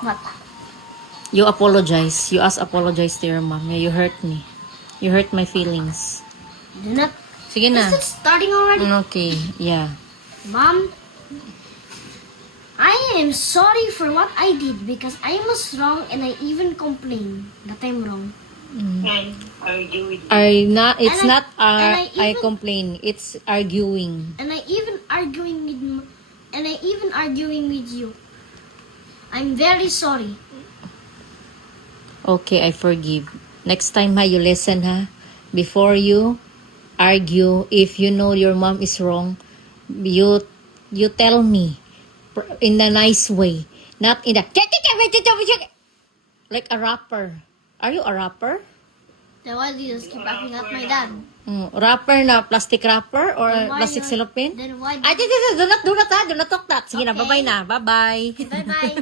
What? You apologize. You apologize to your mom. Yeah, you hurt me. You hurt my feelings. Do not. Sige na. Is it starting already? Okay, yeah. Mom, I am sorry for what I did because I was wrong and I even complained that I'm wrong. And argue with you. It's And I- not and I I even- complain. It's arguing. And I even arguing with you. I'm very sorry. Okay, I forgive. Next time ha, you listen ha. Before you argue, if you know your mom is wrong, you tell me in a nice way, not in a like a rapper. Are you a rapper? Then why do you just keep acting like my dad? Rapper na plastic wrapper or Then why plastic you- cellophane? Then why? Ay, do not ha. Do not talk that. Sige na, Okay. bye-bye na. Bye-bye. Bye bye.